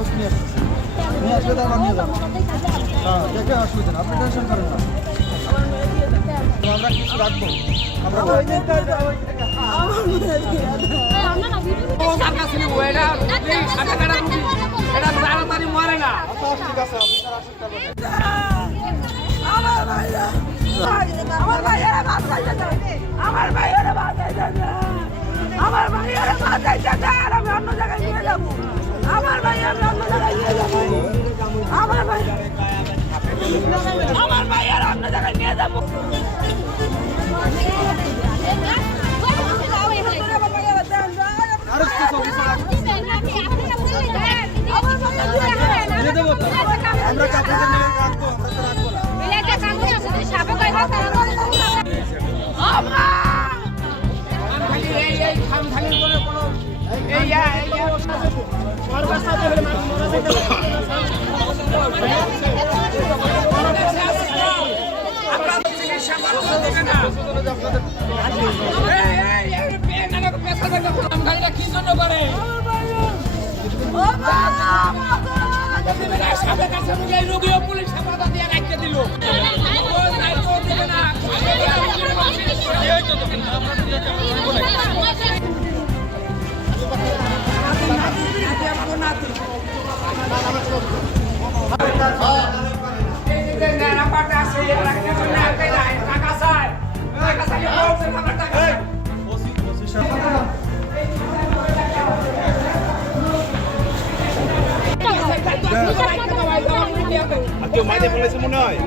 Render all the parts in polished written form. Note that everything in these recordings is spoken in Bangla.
কাগজ নিয়ে আসতেছি, নিয়ে আসলে তারপর নিয়ে যাবো। হ্যাঁ, দেখে অসুবিধা না, আপনি টেনশন করেন না। আমরা কিছু রাখবো, আমরা ঠিক আছে। আমার ভাইয়েরা বাঁচাইতে চায় আর আমি অন্য জায়গায় নিয়ে যাবো। আমার ভাই আমি অন্য জায়গায় নিয়ে যাবো। আমার ভাইয়েরা অন্য জায়গায় নিয়ে যাবো। আমরা কাছে রাখবো, কি জন্য করে রোগী পুলিশ হেফাজত দিয়ে রাখতে দিল। কেউ মাইনে ফেলেছে মনে হয়।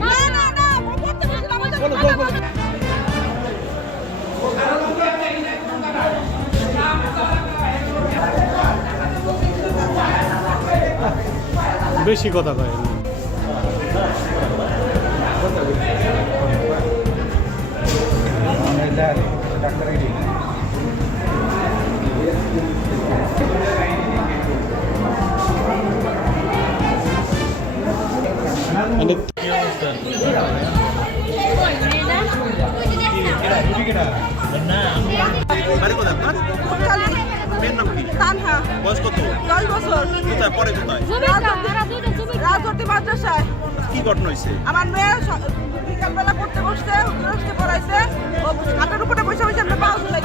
বেশি কথা কয় বাড়ি কোথায় আপনার? মেয়ের নাম কি? তানহা, বয়স কত? 10 বছর। কোথায় পড়ে কোথায়? রাজবতী মাদ্রাসায়। কি ঘটনা হয়েছে? আমার মেয়ে বিকালবেলা পড়তে বসতে পড়াইছে, ও হাতের উপরে বসে বসে আমরা পাও ঝুলাই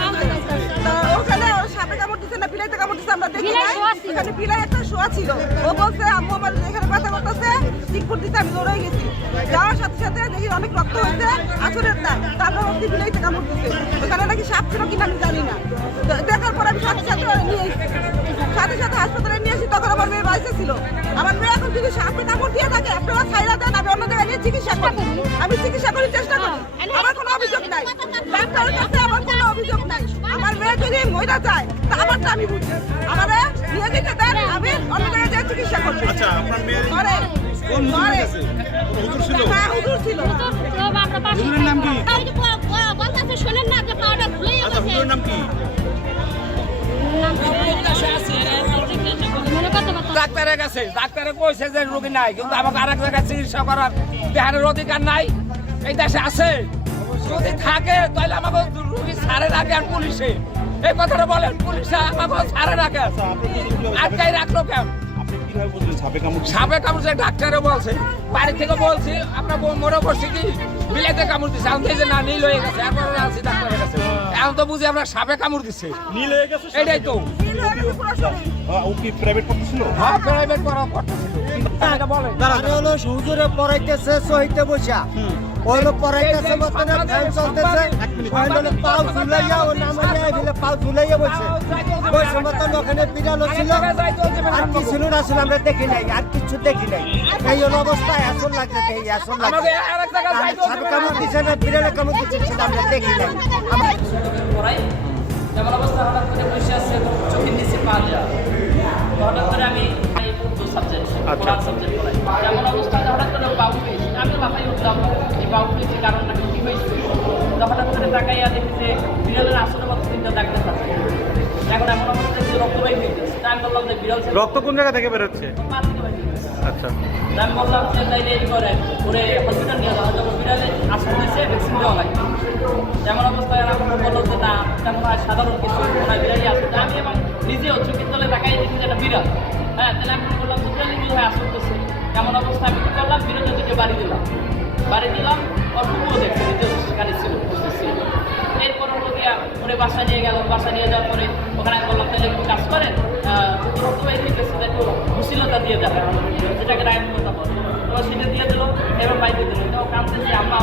তা ওখানে সাপে কামড় দিচ্ছে না বিলাইতে কামড় দিচ্ছে আমরা দেখি নাই। এখানে বিলাই একটা শোয়া ছিল, ও বলছে আম্মু আমার এখানে ব্যথা করতেছে, চিকপুর দিতে আমি দৌড়ে গেছি। যাওয়ার সাথে সাথে দেখি অনেক রক্ত হয়েছে আসরের দাগ, তারপর অব্দি বিলাইতে কামড় দিচ্ছে। ওখানে নাকি সাপ ছিল কিনা আমি জানি না। দেখার পর আমি সাথে সাথে নিয়ে হাসপাতালে নিয়ে আসি, তখন আমার মেয়ে বাইসে ছিল। আমার মেয়ে এখন যদি সাপে কামড় দিয়ে থাকে আপনারা ছাইরা দেন, আমি অন্য জায়গায় নিয়ে চিকিৎসা করি, আমি চিকিৎসা করার চেষ্টা করি। আমার কোনো অভিযোগ নাই, ডাক্তারের কাছে আমার কোনো অভিযোগ নাই। আমার মেয়ে যদি মহিলা চায় তা আমারটা আমি বুঝি, আমার নিয়ে যেতে দেন, আমি অন্য জায়গায় যেয়ে চিকিৎসা করি। আচ্ছা, আপনার মেয়ের ঘরে কোন হুজুর কাছে? হুজুর ছিল? হ্যাঁ, হুজুর ছিল। হুজুরের নাম কি? আচ্ছা, হুজুরের নাম কি? ডাক্তারের কাছে ডাক্তারে কইছে যে রোগী নাই, কিন্তু আমাকে আরেক জায়গায় চিকিৎসা করার দেহারের অধিকার নাই এই দেশে আছে। যদি থাকে তাহলে আমাকে রোগী ছাড়ে রাখে আর পুলিশে এই কথাটা বলেন, পুলিশে আমাকে ছাড়ে রাখে, আটকাই রাখলো কেন? আপনি কিভাবে বুঝলেন সাপে কামড়? সাপে কামড়ছে, ডাক্তারও বলছে, বাড়ি থেকে বলছি আপনার মনে করছি কি বিলাইতে কামড় দিচ্ছে, আমি যে না নীল হয়ে গেছে, এখন আছি ডাক্তারের কাছে, এখন তো বুঝি আপনার সাপে কামড় দিচ্ছে, নীল হয়ে গেছে। এটাই তো। ও কি প্রাইভেট পড়তেছিল? হ্যাঁ, প্রাইভেট পড়া করতেছিল। এটা বলেন হলো হুজুরে পড়াইতেছে সহিতে বসা, ওইলো পড়াইতেছে বর্তমানে ফ্যান চলতেছে, ওইলো পাও ঝুলাইয়া ও নামাইয়া এগুলো পাও ঝুলাইয়া বসে বসে মতন ওখানে বিড়ালো ছিল, আর কি ছিল না ছিল আমরা দেখি নাই, আর কিছু দেখি নাই। এই হলো অবস্থায় আসল লাগছে, এই আসল লাগছে। আমাকে আরেক জায়গায় যাইতে সাপ কামড় দিচ্ছে না বিড়ালে কামড় দিচ্ছে সেটা আমরা দেখি নাই। পড়াই যেমন অবস্থা, হঠাৎ করে বসে আছে চোখের নিচে পা দেওয়া, হঠাৎ করে আমি উর্দু সাবজেক্ট কোরআন সাবজেক্ট পড়াই, যেমন অবস্থা হঠাৎ করে বাবু পেয়েছি, আমি মাথায় উঠলাম এই বাবু পেয়েছি কারণটা কি হয়েছে। হঠাৎ করে তাকাইয়া দেখি যে বিড়ালের আসলে মতো তিনটা দাগ দেখা যাচ্ছে। এখন এমন অবস্থা যে রক্ত বাই হয়ে গেছে, আমি বললাম যে বিড়াল রক্ত কোন জায়গা থেকে বেরোচ্ছে? পা থেকে বাই হয়ে গেছে। আচ্ছা, আমি বললাম যে তাইলে এই করে ওরে হসপিটাল নিয়ে যাওয়া যাবে, বিড়ালে আসলে দিয়েছে ভ্যাকসিন দেওয়া লাগবে। যেমন অবস্থায় আমার বললো যে না তেমন সাধারণ কিছু বিড়ালি আসবে, আমি এবং নিজেও চোখের তলে তাকাই দেখি যে একটা বিড়াল। হ্যাঁ, তাহলে আমি বললাম যে তাহলে বোধ হয় আসতেছে এমন অবস্থা। আমি কি করলাম, বিরোধের দিকে বাড়ি দিলাম ওর কুকুরও দেখছে, নিজেও সেখানে ছিল, উপস্থিত ছিল। এরপর হলো গিয়া ওরে বাসা নিয়ে গেল, বাসা নিয়ে যাওয়ার পরে ওখানে আমি বললাম তাহলে একটু কাজ করেন, রক্ত বাইর হইতেছে, একটু ঘুষিলতা দিয়ে দেবেন, যেটাকে রায়ের কথা বলে। তো সেটা দিয়ে দিল, এবার বাইরে দিল, ও কাঁদতেছে, আম্মা